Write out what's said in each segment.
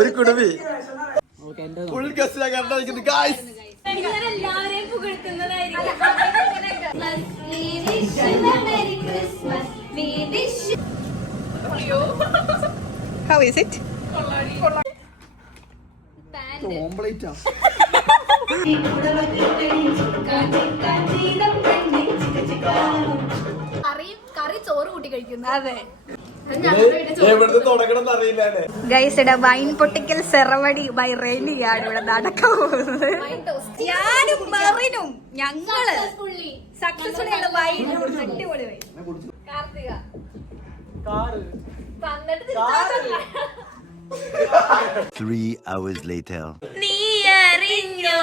ഒരു കുടുമി How is it? ഓംപ്ലേറ്റാ കറി ചോറ് കൂട്ടി കഴിക്കുന്നു. അതെ ഗൈസ് ഇവിടെ വൈൻ പൊട്ടിക്കൽ സെറമണി ബൈ റെയിനിയാണ് ഇവിടെ നടക്കാൻ പോകുന്നത്. ഞാനും മെറിനും ഞങ്ങള് സക്സസ്ഫുള്ളി വൈൻ അടിപൊളി വൈൻ. Karthika 3 hours later. നീ അറിഞ്ഞോ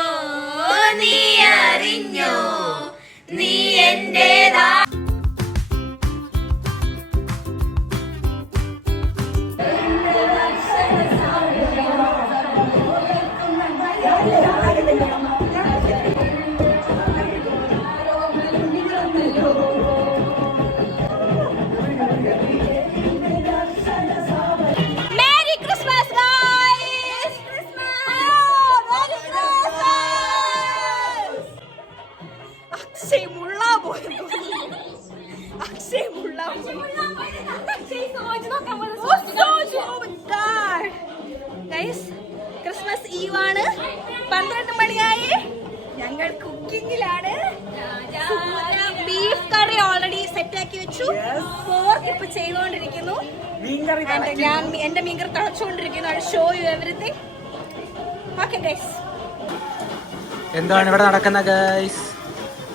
നീ അറിഞ്ഞോ നീ എന്റേതാ. ക്രിസ്മസ് ഈവ് ആണ്. 12 മണിയായി. ഞങ്ങൾ കുക്കിങ്ങിലാണ്. ബീഫ് കറി ഓൾറെഡി സെറ്റ് ആക്കി വെച്ചു. പോർക്ക് ഇപ്പൊ ചെയ്തുകൊണ്ടിരിക്കുന്നു. ഞാൻ എന്റെ മീൻകറി തിളച്ചുകൊണ്ടിരിക്കുന്നു. I show you everything. Okay guys, എന്താണ് ഇവിടെ നടക്കുന്ന ഗൈസ്?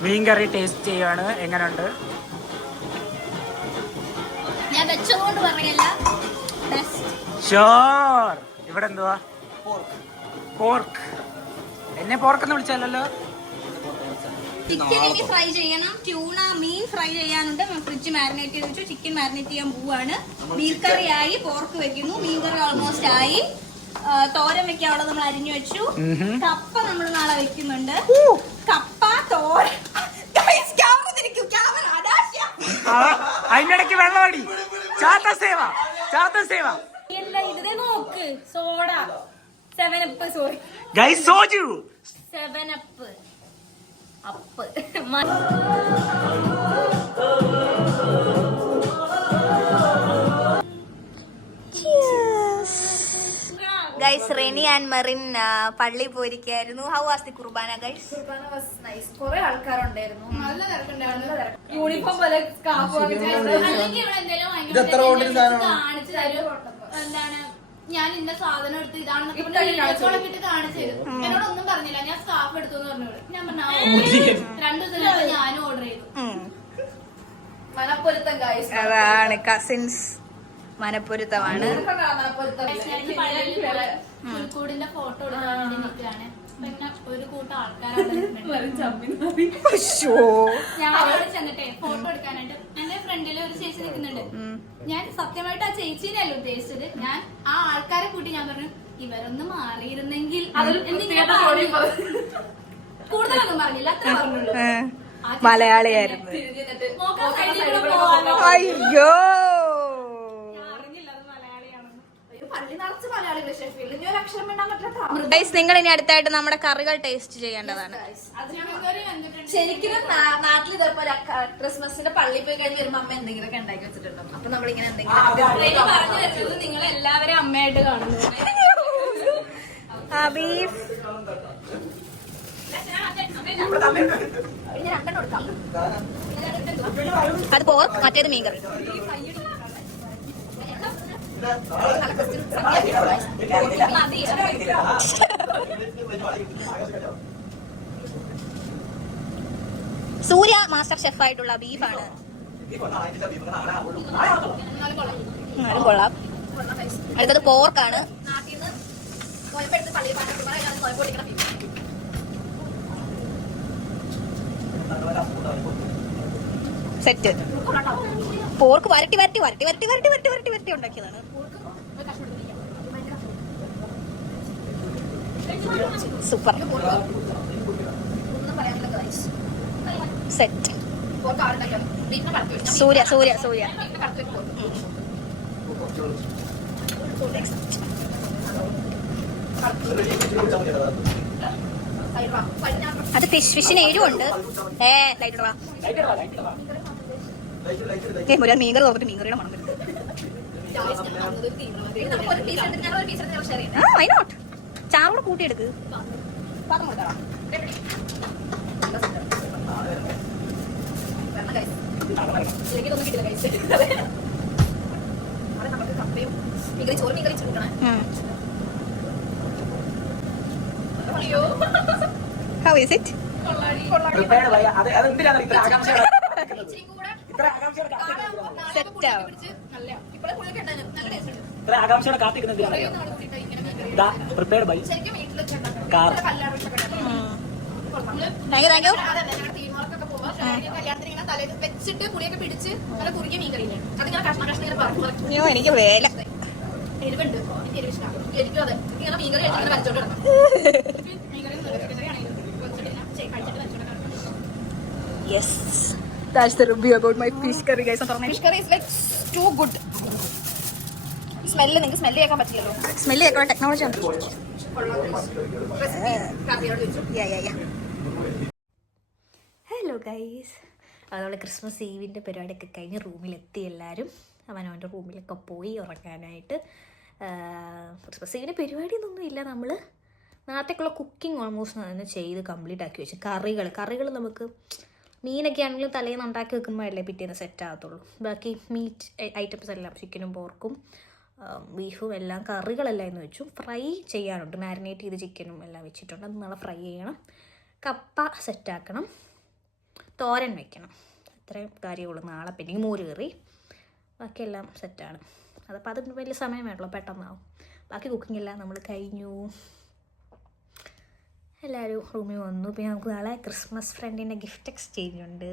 മീൻകറി ടേസ്റ്റ് ചെയ്യാണ്. എങ്ങനെയുണ്ട്? ഞാൻ വെച്ചതുകൊണ്ട് പറയല്ല. ഷോർ. ഇവിടെ എന്തുവാ? പോർക്ക്. എന്നെ പോർക്കെന്ന് വിളിച്ചാലല്ലോ. ചിക്കൻ ഇനി ഫ്രൈ ചെയ്യണം. ട്യൂണ മീൻ ഫ്രൈ ചെയ്യാനുണ്ട്. ഫ്രിഡ്ജ് മാരിനേറ്റ് ചെയ്ത് വെച്ചു. ചിക്കൻ മാരിനേറ്റ് ചെയ്യാൻ പോവാണ്. ബീഫ് കറി ആയി. പോർക്ക് വെക്കുന്നു. മീൻ കറി ഓൾമോസ്റ്റ് ആയി. തോരൻ വെക്കാനുള്ളത് നമ്മൾ അരിഞ്ഞു വെച്ചു. കപ്പ നമ്മൾ നാളെ വെക്കുന്നുണ്ട്. കപ്പ തോരൻ. അതിന്റെ ഇടയ്ക്ക് വെള്ളമടി. ചാത്ത സേവ, ചാത്ത സേവ. ഇതിനെ നോക്ക്. Soda 7up. Sorry guys, soju 7up. Up guys, Reni and Merin പള്ളി പോയിരിക്കായിരുന്നു. ഹൗ വാസ് ദി കുർബാന ഗൈസ്? കുർബാന വാസ് നൈസ്. കുറെ ആൾക്കാരുണ്ടായിരുന്നു. നല്ല തിരക്കുണ്ടായിരുന്നു. യൂണിഫോം പോലെ കാണിച്ചു തരും. എന്താണ് ഞാൻ ഇന്ന സാധനം എടുത്ത് ഇതാണെന്നൊക്കെ ഇട്ട് കാണിച്ചു തരും. എന്നോടൊന്നും പറഞ്ഞില്ല. ഞാൻ സ്കാർഫ് എടുത്തു എന്ന് പറഞ്ഞോളൂ. ഞാൻ പറഞ്ഞു 2 ദിവസം ഞാനും ഓർഡർ ചെയ്തു. മനപ്പൊരുത്തം ഗൈസ്. അതാണ് കസിൻസ്. മനപ്പൊരുത്തമാണ്. പുൽക്കൂടിന്റെ ഫോട്ടോ എടുക്കാൻ വേണ്ടി നിൽക്കുകയാണ്. പിന്നെ ഒരു കൂട്ടം ആൾക്കാരാണ്. ഞാൻ അവിടെ ചെന്നിട്ടേ ഫോട്ടോ എടുക്കാനായിട്ട് എന്റെ ഫ്രണ്ടില് ഒരു ചേച്ചി നിൽക്കുന്നുണ്ട്. ഞാൻ സത്യമായിട്ട് ആ ചേച്ചീനെയല്ല ഉദ്ദേശിച്ചത്. ഞാൻ ആ ആൾക്കാരെ കൂട്ടി ഞാൻ പറഞ്ഞു ഇവരൊന്ന് മാറിയിരുന്നെങ്കിൽ കൂടുതലൊന്നും പറഞ്ഞില്ല. അത്ര പറഞ്ഞുള്ളൂ. മലയാളിയായിരുന്നു. അയ്യോ, നിങ്ങൾ ഇനി അടുത്തായിട്ട് നമ്മുടെ കറികൾ ടേസ്റ്റ് ചെയ്യേണ്ടതാണ്. ശരിക്കും നാട്ടിൽ ഇതേപ്പോ ക്രിസ്മസിന്റെ പള്ളിയിൽ പോയി കഴിഞ്ഞ് വരുമ്പോ അമ്മ എന്തെങ്കിലുമൊക്കെ ഉണ്ടാക്കി വെച്ചിട്ടുണ്ടാവും. അപ്പൊ നമ്മളിങ്ങനെ എന്തെങ്കിലും പറഞ്ഞു വെച്ചത് നിങ്ങൾ എല്ലാവരും അമ്മയായിട്ട് കാണുന്നു. ബീഫ് അത് പോർക്ക്, മറ്റേത് മീൻകറി. സൂര്യ മാസ്റ്റർ ഷെഫ് ആയിട്ടുള്ള ബീഫാണ്. കൊള്ളാം. അടുത്തത് പോർക്കാണ്. സെറ്റ്. പോർക്ക് വരട്ടി വരട്ടി വരട്ടി വരട്ടി വരട്ടി വരട്ടി വരട്ടി വരട്ടി ഉണ്ടാക്കിയതാണ്. സൂപ്പർ. സെറ്റ്. സൂര്യ സൂര്യ സൂര്യ അത് ഫിഷിന് എരിവുണ്ട്. ഒരാൾ മീൻകറി നോക്കിട്ട് മീൻകറിയുടെ മണം വരുന്നത്. ചാറോട് കൂട്ടിയെടുക്ക്. How is it? ആകാംക്ഷയോടെ കാത്തിരിക്കുന്നത് പ്രിപ്പയർഡ് ബൈ കാർ. എനിക്ക് വേല Yes, that's the review about my fish curry, guys. Fish curry is like too good. Smell നിങ്ങൾക്ക് സ്മെല്ല് കേൾക്കാൻ പറ്റില്ലല്ലോ. സ്മെല്ല് കേൾക്കാൻ ടെക്നോളജി ആണ്. ഹലോ ഗൈസ്, അതുപോലെ ക്രിസ്മസ് ഈവിൻ്റെ പരിപാടിയൊക്കെ കഴിഞ്ഞ് റൂമിലെത്തി. എല്ലാവരും അവനവൻ്റെ റൂമിലൊക്കെ പോയി ഉറങ്ങാനായിട്ട്. ക്രിസ്മസ് ഈവിൻ്റെ പരിപാടിയൊന്നും ഇല്ല. നമ്മൾ നാളത്തേക്കുള്ള കുക്കിംഗ് ഓൾമോസ്റ്റ് തന്നെ ചെയ്ത് കംപ്ലീറ്റ് ആക്കി വെച്ചു. കറികൾ നമുക്ക് മീനൊക്കെ ആണെങ്കിലും തലേന്ന് ഉണ്ടാക്കി വെക്കുമ്പോഴല്ലേ പിറ്റേന്ന് സെറ്റ് ആകത്തുള്ളൂ. ബാക്കി മീറ്റ് ഐറ്റംസ് എല്ലാം ചിക്കനും പോർക്കും ബീഫും എല്ലാം കറികളെല്ലാം ഇന്ന് വെച്ചു. ഫ്രൈ ചെയ്യാനുണ്ട്, മാരിനേറ്റ് ചെയ്ത് ചിക്കനും എല്ലാം വെച്ചിട്ടുണ്ട്. അത് നാളെ ഫ്രൈ ചെയ്യണം. കപ്പ സെറ്റാക്കണം, തോരൻ വെക്കണം. ഇത്രയും കാര്യമുള്ളൂ നാളെ. പിന്നെ മോര് കറി, ബാക്കിയെല്ലാം സെറ്റാണ്. അതപ്പോൾ അത് വലിയ സമയം വേണമല്ലോ, പെട്ടെന്നാവും. ബാക്കി കുക്കിംഗ് എല്ലാം നമ്മൾ കഴിഞ്ഞു. എല്ലാവരും റൂമിൽ വന്നു. പിന്നെ നമുക്ക് നാളെ ക്രിസ്മസ് ഫ്രണ്ടിൻ്റെ ഗിഫ്റ്റ് എക്സ്ചേഞ്ച് ഉണ്ട്.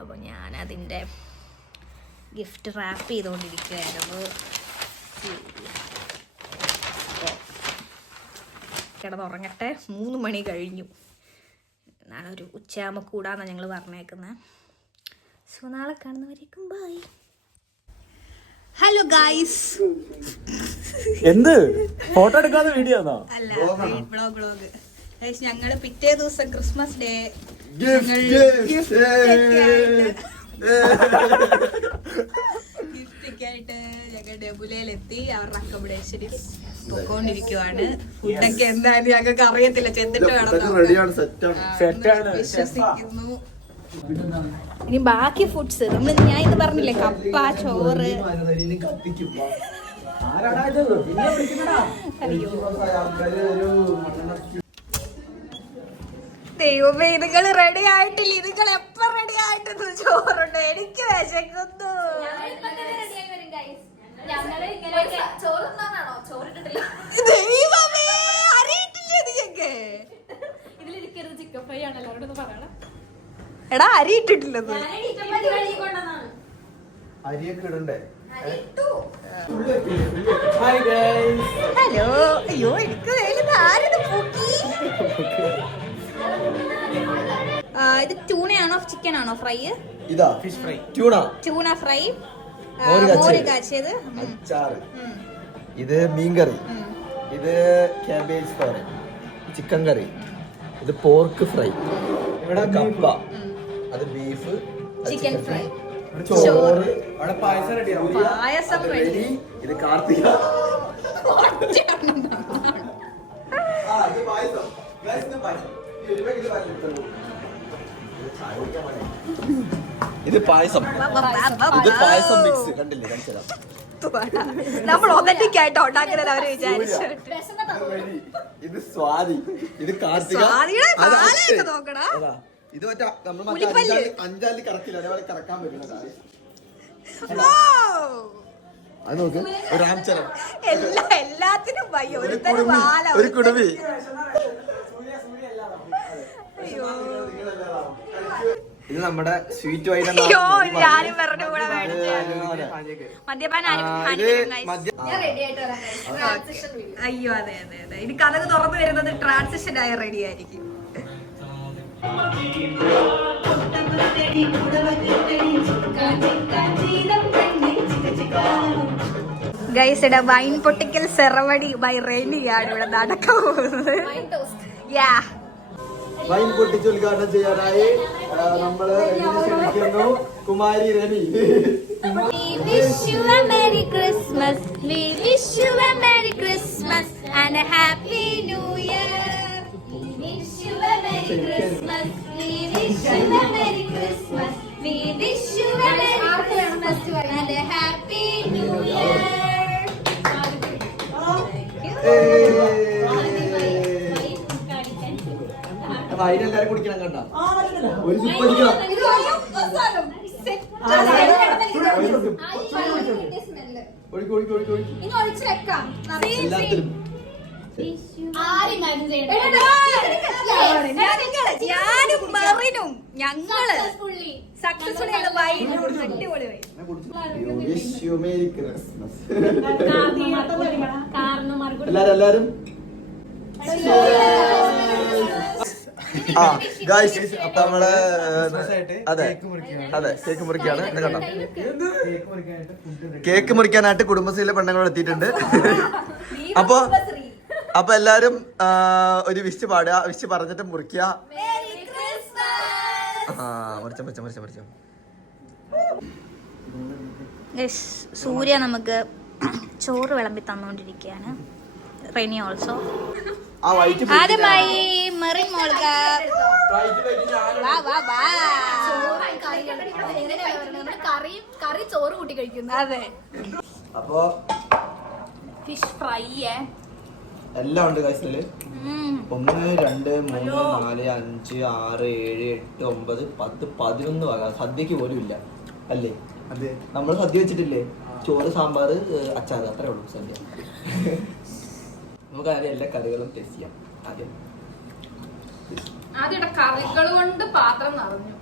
അപ്പോൾ ഞാനതിൻ്റെ ഗിഫ്റ്റ് റാപ്പ് ചെയ്തുകൊണ്ടിരിക്കുകയായിരുന്നു. കിടന്നുറങ്ങട്ടെ, 3 മണി കഴിഞ്ഞു. നാളെ ഒരു ഉച്ചയാകുമ്പോൾ കൂടാന്നാണ് ഞങ്ങൾ പറഞ്ഞേക്കുന്നത്. സോ നാളെ കാണുന്നവരേക്കും ബൈ. Hello guys. എന്ത് ഫോട്ടോ എടുക്കാതെ വീഡിയോ ആണോ? അല്ല, വ്ളോഗ്. ഞങ്ങള് പിറ്റേ ദിവസം ക്രിസ്മസ് ഡേ ഗിഫ്റ്റ് ഒക്കെ ആയിട്ട് ഞങ്ങൾ ഡെബുലയിലെത്തി. അവരുടെ അക്കോമഡേഷനിൽ പോയിക്കൊണ്ടിരിക്കുവാണ്. ഫുഡൊക്കെ എന്തായാലും ഞങ്ങൾക്ക് അറിയത്തില്ല, ചെന്നിട്ട് വേണം വിശ്വസിക്കുന്നു. ഇനി ബാക്കി ഫുഡ്സ് ഞാൻ ഇന്ന് പറഞ്ഞില്ലേ, കപ്പ, ചോറ്. ദൈവമേ, ഇതുങ്ങൾ റെഡി ആയിട്ടില്ല. ഇതുങ്ങൾ എപ്പ റെഡി ആയിട്ടെന്ന് ചോറുണ്ട്. എനിക്ക് വിശക്കുന്നു. ദൈവമേ, അറിയിട്ടില്ല നിങ്ങക്ക്. ചിക്കൻ ഫ്രൈ ആണ് എല്ലാവരോടും പറയണം. എടാ, അരി ഇട്ടിട്ടില്ലത്. അരിയൊക്കെ ഇടണ്ടേ? ഹലോ. അയ്യോ, എനിക്ക് ഇത് ട്യൂണയാണോ ചിക്കൻ ആണോ ഫ്രൈ? ഇതാ ഫിഷ് ഫ്രൈ, ട്യൂണ ഫ്രൈ, മോര് കാച്ചിയത്, അച്ചാറ്. ഇത് മീൻകറി, ഇത് ക്യാബേജ് തോരൻ, ചിക്കൻ കറി, ഇത് പോർക്ക് ഫ്രൈ, ഇവിടെ കപ്പ, അത് ബീഫ്, ചിക്കൻ ഫ്രൈ, ചോറ്, അവിടെ പായസം റെഡിയാവും. പായസം റെഡി. ഇത് കാർത്തിക. ഇത് പായസം, ഇത് പായസം മിക്സ്. കണ്ടില്ലേ, കാണിച്ചതാ. നമ്മൾ ഒതന്റിക് ആയിട്ട് ഉണ്ടാക്കുന്നത് അവര് വിചാരിച്ചു. ഇത് സ്വാതി, ഇത് കാർത്തിക. നോക്കടാ, ഇത് മറ്റേ നമ്മൾ 5 കറക്കില്ല, അതേപോലെ കറക്കാൻ പറ്റുന്നതാണ്. അത് നോക്ക്, രാംചരൻ. എല്ലാത്തിനും ഒരു കുടുംബി. ഇത് നമ്മുടെ സ്വീറ്റ് വൈൻ. അയ്യോ, അതെ അതെ അതെ. ഇനി കഥക് തുറന്നു വരുന്നത് ട്രാൻസിഷൻ ആയി റെഡി ആയിരിക്കും. ഗൈസ് ഇവിടെ വൈൻ പൊട്ടിക്കൽ സെറമണി ബൈ റെയിനിയാണ് ഇവിടെ നടക്കാൻ പോകുന്നത്. യാ വൈൻ പൊട്ടിച്ച് ഉദ്ഘാടനം ചെയ്യാനായി നമ്മള് ക്ഷണിക്കുന്നു Kumari Ravi. We wish you a Merry Christmas. We wish you a Merry Christmas and a Happy New Year. We wish you a Merry Christmas. We wish you a Merry Christmas. We wish you a Merry Christmas and a Happy New Year. Wine എല്ലാരും കുടിക്കണം കണ്ട ഒരു zip അടിക്കണം. ഒഴുക്കി ഒഴുക്കി ഒഴുക്കി ഒഴുക്കി എല്ലാത്തിലും. ഞാനും മെറിനും ഞങ്ങള് സക്സസ്ഫുള്ളി വൈൻ അടിപൊളി wine. Wish you Merry Christmas. എല്ലാരും ഗായ്സ് അപ്പൊ നമ്മള് അതെ അതെ കേക്ക് മുറിക്കാണ്. ഇത് കണ്ടോ, കേക്ക് മുറിക്കാനായിട്ട് കുടുംബശ്രീയിലെ പെണ്ണുങ്ങൾ എത്തിയിട്ടുണ്ട്. അപ്പൊ എല്ലാരും ഒരു വിഷ് പാടുക, വിഷ് പറഞ്ഞിട്ട് മുറിക്കുക. മുറിച്ചോ. സൂര്യ നമുക്ക് ചോറ് വിളമ്പി തന്നോണ്ടിരിക്കുകയാണ്. റെനി ഓൾസോ. ആദ്യമായി മെറിൻ മോൾക്ക കറി ചോറ് കൂട്ടി കഴിക്കുന്നു. അതെ, അപ്പൊ ഫിഷ് ഫ്രൈ എല്ലാം ഉണ്ട് കാശില്. 1 2 3 4 5 6 7 8 9 10 11 വക. സദ്യക്ക് പോലും ഇല്ല അല്ലേ? അതെ, നമ്മൾ സദ്യ വെച്ചിട്ടില്ലേ? ചോറ്, സാമ്പാർ, അച്ചാറ്, അത്രേ ഉള്ളൂ സദ്യ. നമുക്ക് ആദ്യം എല്ലാ കറികളും ടേസ്റ്റ് ചെയ്യാം. ആദ്യം കറികൾ കൊണ്ട് പാത്രം നിറഞ്ഞു.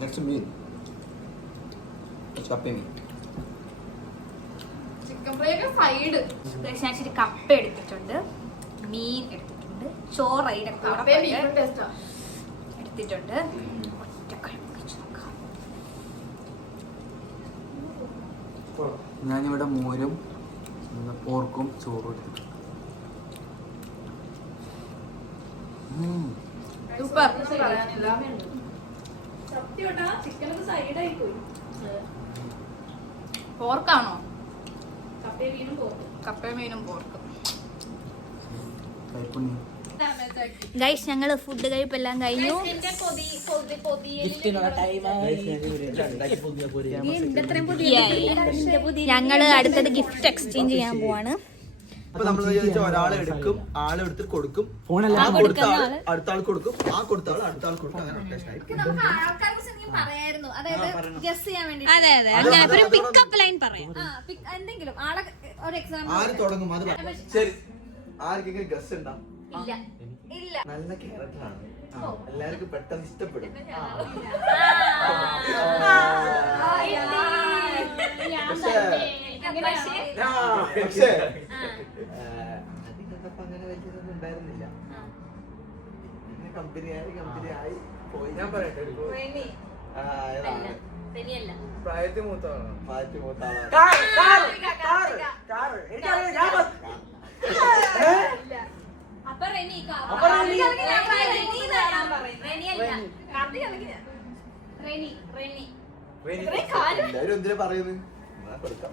നെക്സ്റ്റ് മീൻ, കപ്പ മീൻ, ചിക്കൻ ഫ്രൈ ഒക്കെ സൈഡ്. ഞാൻ ഇച്ചിരി കപ്പ എടുത്തിട്ടുണ്ട്, മീൻ എടുത്തിട്ടുണ്ട്, ചോറയുടെ കൂടെ എടുത്തിട്ടുണ്ട്. ഞാനിവിടെ മോരും പോർക്കും ചോറും എടുത്തിട്ടുണ്ട്. പോർക്കാണോ? കപ്പയും മീനും പോർക്കും. ഗൈസ് ഞങ്ങള് ഫുഡ് കഴിപ്പെല്ലാം കഴിഞ്ഞു. ഞങ്ങള് അടുത്തത് ഗിഫ്റ്റ് എക്സ്ചേഞ്ച് ചെയ്യാൻ പോവാണ്. അപ്പൊ നമ്മൾ ഒരാളെ എടുക്കും, ആളെ എടുത്തിട്ട് കൊടുക്കും, അടുത്ത ആൾ കൊടുക്കും, ആ കൊടുത്ത ആൾ അടുത്ത ആൾ കൊടുക്കും. പറയായിരുന്നു, അതായത് ഗസ് ചെയ്യാൻ വേണ്ടി. അതെ അതെ, അങ്ങനെ ഒരു പിക്കപ്പ് ലൈൻ പറയാം. എന്തെങ്കിലും ആളെ ഒരു എക്സാമ്പിൾ. ആര് തുടങ്ങും അത് ശരി. ആർക്കെങ്കിലും ഗസ് ഉണ്ടോ? ഇല്ല ഇല്ല. നല്ല ക്യാരക്ടറാണ്, എല്ലാവർക്കും പെട്ടെന്ന് ഇഷ്ടപ്പെടും. പക്ഷേ അങ്ങനെ വലിയതൊന്നും ഉണ്ടായിരുന്നില്ല. കമ്പനിയായി പോയി. ഞാൻ പറയട്ടെ, പ്രായത്തിൽ മൂത്താളാണ്. എല്ലാവരും എന്തിനാ പറയുന്നത്? കൊടുക്കാം.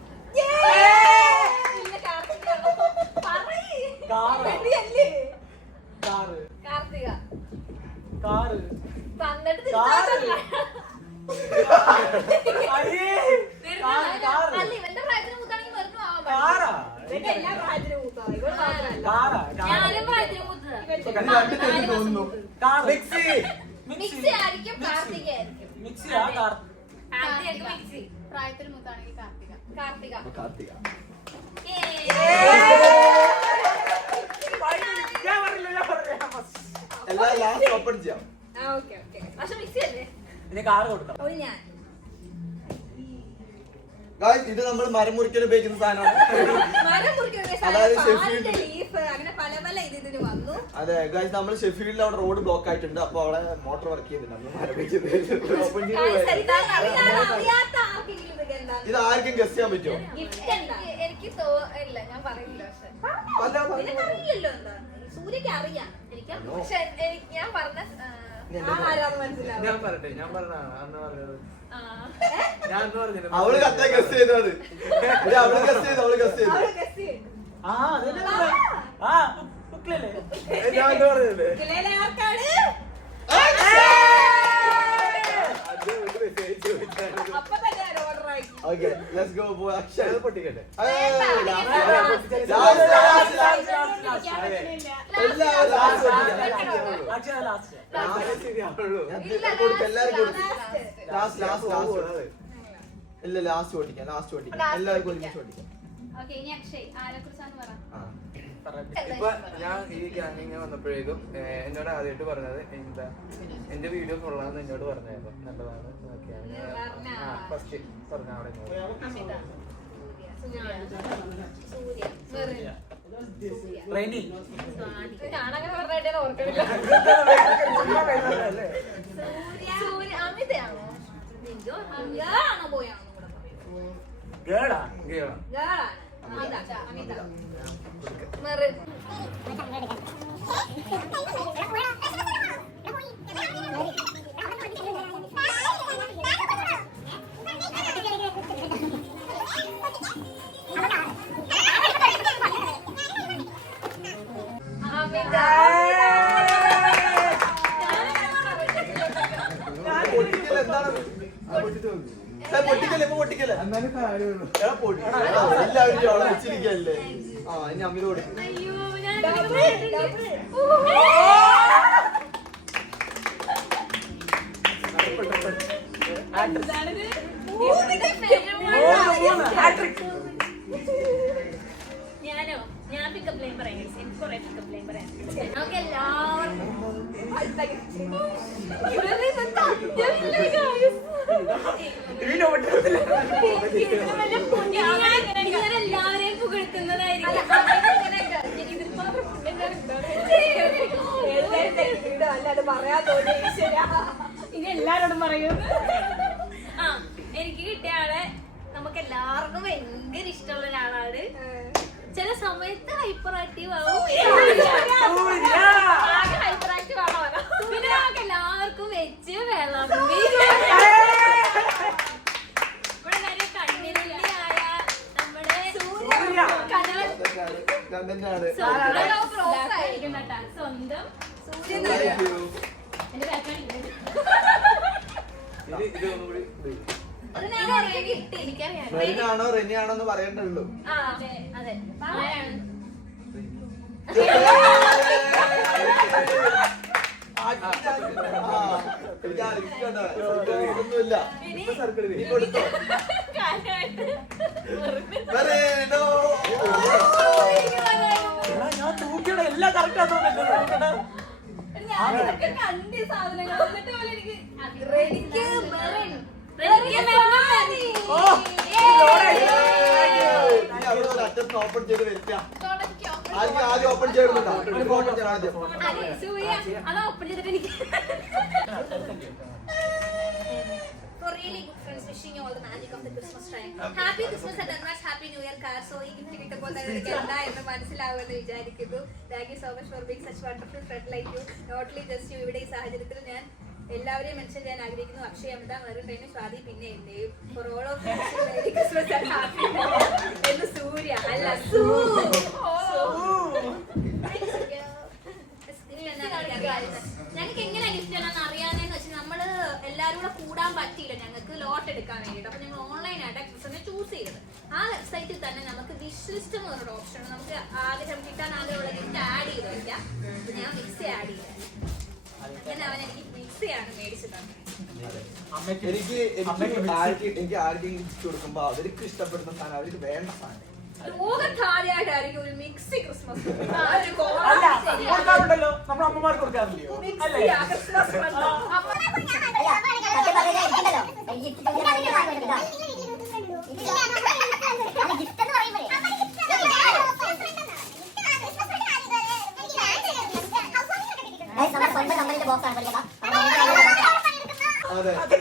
പ്രായത്തിൽ മൂത്താണെങ്കിൽ കാർത്തിക. എല്ലാം ലാസ്റ്റ് ഓപ്പൺ ചെയ്യാം. ഇത് നമ്മൾ മരം മുറിക്കൽ ഉപയോഗിക്കുന്ന സാധനമാണ്. അതായത് ലീഫ് അങ്ങനെ പല ഇതിന് വന്നു. അതെ ഗൈസ് നമ്മൾ ഷെഫീൽഡിൽ അവിടെ റോഡ് ബ്ലോക്ക് ആയിട്ടുണ്ട്. അപ്പൊ അവിടെ മോട്ടോർ വർക്ക് ചെയ്യുന്നുണ്ട്. ഓപ്പൺ ഇത് ആർക്കും ഗസ് ചെയ്യാൻ പറ്റുമോ? എനിക്ക് ഇല്ല, ഞാൻ പറയില്ല. സൂര്യക്ക് അറിയാം. പക്ഷെ ഞാൻ പറഞ്ഞ ഞാൻ പറയട്ടെ, ഞാൻ പറഞ്ഞതാണ് അന്ന് പറഞ്ഞത്. ഞാൻ അന്ന് പറഞ്ഞില്ല. അവള് കറക്റ്റ് ഗസ് ചെയ്തത്. അവള് ഗസ് ചെയ്തു, അവള് ഗസ് ചെയ്തു. ആ അതല്ലേ ആ കുക്കിലല്ലേ ഞാൻ എന്താ പറഞ്ഞത്? Okay let's go boy. Akshay പൊട്ടിക്കട്ടെ. ഇല്ല ലാസ്റ്റ് ഓടിക്കാം, ലാസ്റ്റ് ഓടിക്കാം, എല്ലാവർക്കും ഒരുമിച്ച് ഓടിക്കാം. ഓക്കെ, ഇനി അക്ഷയ് ആരെക്കുറിച്ചാണ് പറ. ഇപ്പൊ ഞാൻ ഈ ഗ്യാങ്ങിങ് വന്നപ്പോഴേക്കും എന്നോട് ആദ്യമായിട്ട് പറഞ്ഞത് എന്താ എന്റെ വീഡിയോ കൊള്ളാന്ന് എന്നോട് പറഞ്ഞായിരുന്നു. നല്ലതാണ് ഫസ്റ്റ് പറഞ്ഞ അവിടെ ഞാനങ്ങനെ പറഞ്ഞായിട്ട് ഓർക്കണില്ല. അമിതയാണോ? ആണോ പോയാണോ കൂടെ പറയും. ഗേളാ പൊട്ടിക്കല്ലേ എല്ലാവരും അവളെ വെച്ചിരിക്കല്ലേ. ആ ഇനി അമിത കൊടുക്കും. ഞാനോ? ഞാൻ പിക്കപ്പ് ലൈൻ പറയാം. എനിക്ക് കുറെ പിക്കപ്പ് ലൈൻ പറയാം. നമുക്ക് എല്ലാവർക്കും എല്ലാവരെയും പുകഴ്ത്തുന്നതായിരിക്കും. അല്ലാതെ പറയാ തോന്നി. ഇനി എല്ലാരോടും പറയും. ആ എനിക്ക് കിട്ടിയ ആളെ നമുക്ക് എല്ലാവർക്കും ഭയങ്കര ഇഷ്ടമുള്ള ഒരാളാണ്. ചില സമയത്ത് ഹൈപ്പർ ആക്റ്റീവ് ആവും. ഹൈപ്പർ ആക്റ്റീവ് ആണോ? പിന്നെ നമുക്ക് എല്ലാവർക്കും വെച്ച് വിളമ്പി ഇവിടെ നല്ല കണ്ണിലുള്ളിയായ നമ്മുടെ സ്വന്തം എന്റെ എനിക്കറിയാം. റെനിയാണോ റെനിയാണോ എന്ന് പറയേണ്ടുള്ളൂ. അതെ അതെ ഒന്നുമില്ല. കൊടുത്തോ ഞാൻ തൂക്കിയുടെ എല്ലാം കറക്റ്റാ തോന്നുന്നു. ഞാനൊക്കെ കണ്ടി സാധനങ്ങൾ എന്നിട്ട് പോലെ എനിക്ക് അറ്റത്ത് ഓപ്പൺ ചെയ്ത് വെക്കാം. ആദ്യം ഓപ്പൺ ചെയ്യുന്നുണ്ടോ? ഓപ്പൺ ചെയ്യണം ആദ്യം. അത് ഓപ്പൺ ചെയ്തിട്ട് എനിക്ക് For really good friends, wishing you all the magic of the Christmas time. Happy Christmas and advance Happy New Year, Car. So, ഈ ഗിഫ്റ്റ് കിട്ടുമ്പോൾ തന്നെ എനിക്ക് എന്താ എന്ന് മനസ്സിലാവുമെന്ന് വിചാരിക്കുന്നു. Thank you so much for being such wonderful friend like you. Not only just you. ഇവിടെ ഈ സാഹചര്യത്തിൽ ഞാൻ എല്ലാവരെയും മെൻഷൻ ചെയ്യാൻ ആഗ്രഹിക്കുന്നു. അക്ഷയ്, അമിത, മെറിൻ, സ്വാതി, പിന്നെ എന്റെയും For all of you, Merry Christmas and Happy New Year. എന്ന് സൂര്യ അല്ല ഞങ്ങൾക്ക് എങ്ങനെ ഗിഫ്റ്റ് തരാന്ന് അറിയാനെന്ന് വെച്ചാൽ നമ്മള് എല്ലാവരും കൂടെ കൂടാൻ പറ്റിയില്ല. ഞങ്ങൾക്ക് ലോട്ട് എടുക്കാൻ വേണ്ടിയിട്ട്. അപ്പൊ ഞങ്ങൾ ഓൺലൈനായിട്ട് ക്രിസ്മസിനെ ചൂസ് ചെയ്തത്. ആ വെബ്സൈറ്റിൽ തന്നെ നമുക്ക് വിഷ് ലിസ്റ്റ് എന്ന് പറഞ്ഞൊരു ഓപ്ഷൻ, നമുക്ക് ആഗ്രഹം കിട്ടാൻ ആഗ്രഹമുള്ള ഗിഫ്റ്റ് ആഡ് ചെയ്ത് വയ്ക്കാം. അപ്പൊ ഞാൻ മിക്സി ആഡ് ചെയ്തത്. അങ്ങനെ അവൻ എനിക്ക് മിക്സിയാണ് മേടിച്ചു തന്നത്. എനിക്ക് ആർക്കെങ്കിലും ഗിഫ്റ്റ് കൊടുക്കുമ്പോ അവർക്ക് ഇഷ്ടപ്പെടുന്ന സാധനം അവർക്ക് വേണ്ട സാധനം. ലോകത്താദ്യമായിട്ടായിരിക്കും ഒരു മിക്സി ക്രിസ്മസ്. കൊടുക്കാറുണ്ടല്ലോ, നമ്മുടെ അമ്മമാർക്ക് കൊടുക്കാറില്ലയോ? ഗിഫ്റ്റ് അതെ.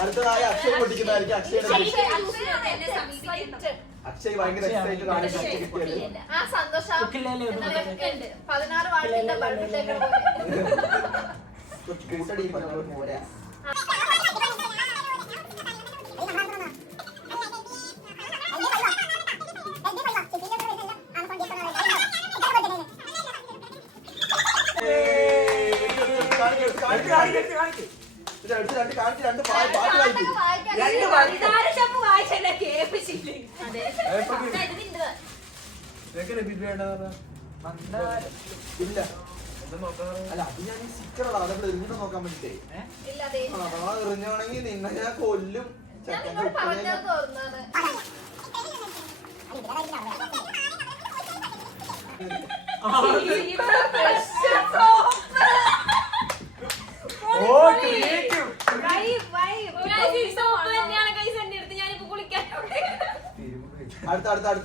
അടുത്തതായി അക്ഷയ് പൊട്ടിക്കുന്നതായിരിക്കും. അക്ഷയ് ഭയങ്കര എക്സൈറ്റഡ് ആണ് കിട്ടിയത്. ആ സന്തോഷം 16 വാട്ടിന്റെ ബൾബിട്ടേക്ക് കൂട്ടടി പോരാ. ഇല്ല അല്ല അത് ഞാൻ സ്റ്റിക്കറാണ് അതവിടെ എറിഞ്ഞിട്ട് നോക്കാൻ വേണ്ടിട്ടേ. അഥവാ എറിഞ്ഞാണെങ്കിൽ നിന്നെ ഞാൻ കൊല്ലും.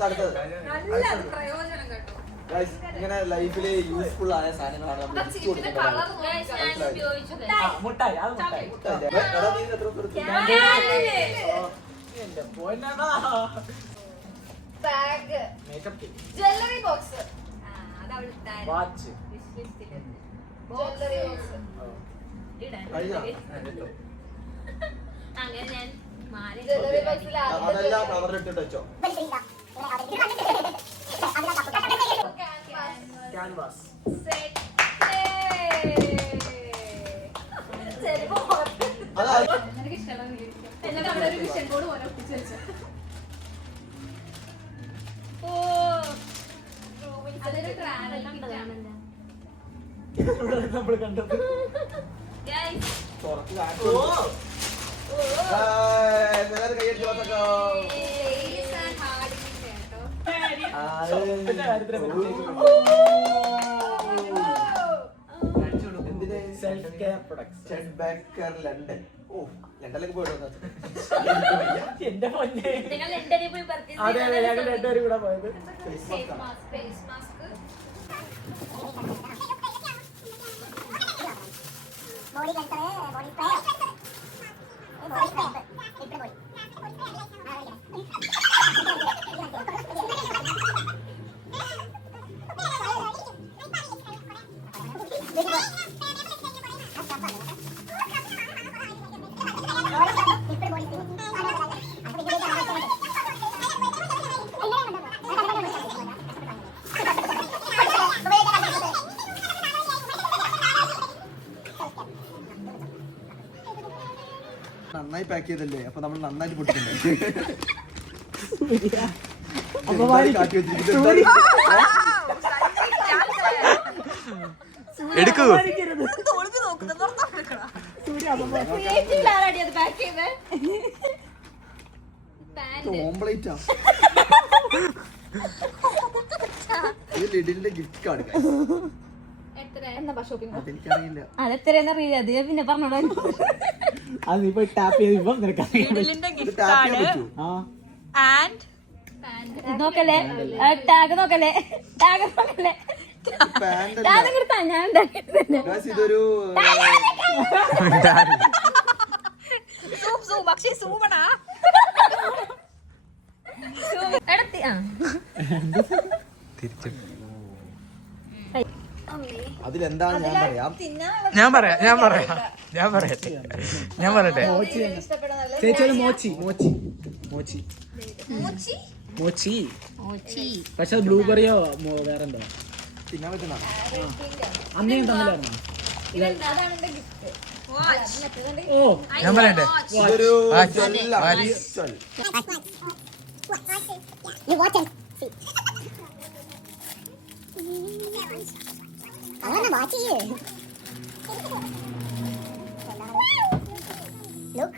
അടുത്തത് ഇങ്ങനെ ലൈഫില് യൂസ്ഫുൾ ആയ സാധനങ്ങളാണ് നമ്മൾ gift jewellery box watch jewellery box അങ്ങനെ ഞാൻ മാറി ജ്വല്ലറി ബോക്സിൽ അതെല്ലാം കവറിലിട്ടിട്ട് വെച്ചോ. ക്യാൻവാസ് നമ്മൾ കണ്ടത് കൈയടിച്ച് വന്നോ. Self care products Ted Baker London. ഓ ലണ്ടനിലേക്ക് പോയിട്ട് എന്റെ പൊന്നെ. നിങ്ങൾ ലണ്ടനിൽ പോയി പർച്ചേസ് അതെ അതെ ഞങ്ങൾ രണ്ടുപേരും കൂടെ പോയത്. Face mask body culture body spray body spray ഇപ്പോ ബോഡി നന്നായി പാക്ക് ചെയ്തല്ലേ, അപ്പൊ നമ്മൾ നന്നായിട്ട് പൊട്ടിക്കണ്ടേ. എടുക്കൂ. ഓംപ്ലേറ്റാ ലിഡിലിന്റെ ഗിഫ്റ്റ് കാർഡ്. അതെനിക്കറിയില്ല. അതെത്രയെന്നറിയില്ല, അത് പിന്നെ പറഞ്ഞോളൂ. അത് നീ പോയി ടാപ്പ് ചെയ്തപ്പോ നോക്കല്ലേ, ടാഗ് നോക്കല്ലേ, ടാഗ് നോക്കല്ലേ. ഞാൻ ഇതൊരു പക്ഷേ സൂമണാ എടുത്തി. അതിലെന്താണ് ഞാൻ പറയാം. ഞാൻ പറയട്ടെ. ചേച്ചി മോച്ചി മോച്ചി മോച്ചി മോച്ചി പക്ഷെ അത് ബ്ലൂബെറിയോ വേറെന്തോ തിന്നാൻ പറ്റുന്ന അന്നേ തമ്മിലായിരുന്നോ? ഓ ഞാൻ പറയട്ടെ. ഇതൊരു You watch and see. I wanna watch you. Look.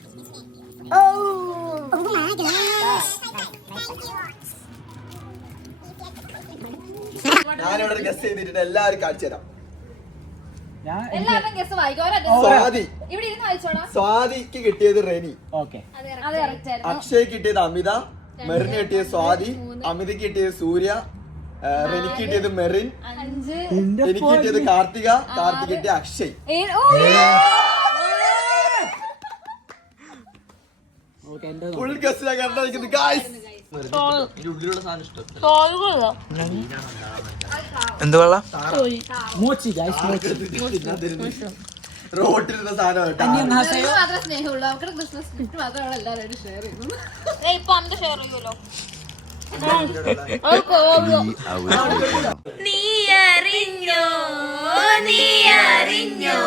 Oh my gosh. ഞാനിവിടെ ഒരു ഗസ് ചെയ്തിട്ട് എല്ലാവരും കാണിച്ചു തരാം. എല്ലാവരും ഗസ് വായിക്കും. സ്വാതി ഇവിടെ ഇരുന്ന് വായിച്ചോടാ. സ്വാതിക്ക് കിട്ടിയത് റെനി, ഓക്കെ. അക്ഷയ് കിട്ടിയത് അമിത, മെറിന് കിട്ടിയത് സ്വാതി, അമിതക്ക് കിട്ടിയത് സൂര്യ, എനിക്ക് കിട്ടിയത് മെറിൻ, എനിക്ക് കിട്ടിയത് കാർത്തിക, കാർത്തിക കിട്ടിയ അക്ഷയ്. ഫുൾ ഗസ്റ്റിലാ കണ്ടിരിക്കുന്നത് ഗായ്സ്. ഉള്ളിലുള്ള സാധനം ഇഷ്ടം എന്ത് വെള്ളം റോട്ടിലുള്ള സാധനം മാത്രമേ സ്നേഹമുള്ളൂ. അവർക്ക് ക്രിസ്മസ് ഗിഫ്റ്റ് മാത്രം അവൾ എല്ലാവരോടും ഷെയർ ചെയ്യുന്നു. ഇപ്പൊ അന്ത് ഷെയർ ചെയ്യുമല്ലോ. 3 hours later. നീ അറിഞ്ഞോ നീ അറിഞ്ഞോ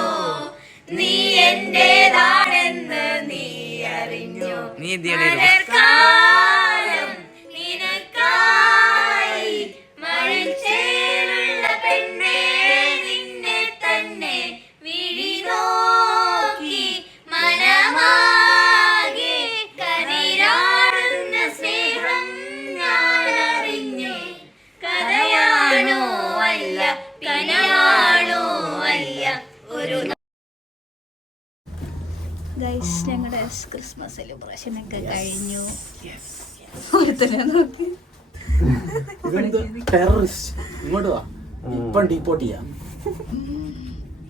നീ എന്റേതാണെന്ന് നീ അറിഞ്ഞോ കാലം നിനക്കായി മഴിച്ചേലുള്ള പെണ്ണേ നിന്നെ തന്നെ വിഴി നോക്കി മനമാകെ കതിരാടുന്ന സ്നേഹം ഞാൻ അറിഞ്ഞു. കഥയാണോ അല്ല കനയാണോ അല്ല ഒരു ഗൈസ് ഞങ്ങളുടെ ക്രിസ്മസ് സെലിബ്രേഷൻ ഒക്കെ കഴിഞ്ഞു.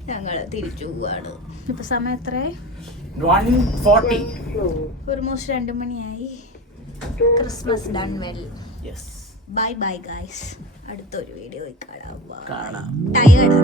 ഞങ്ങള് തിരിച്ചു പോവാണ്. ഇപ്പൊ സമയം എത്ര? ഓൾമോസ്റ്റ് 2 മണിയായി. Christmas done well. Bye bye guys. അടുത്തൊരു വീഡിയോ കാണാം. ടയേർഡ്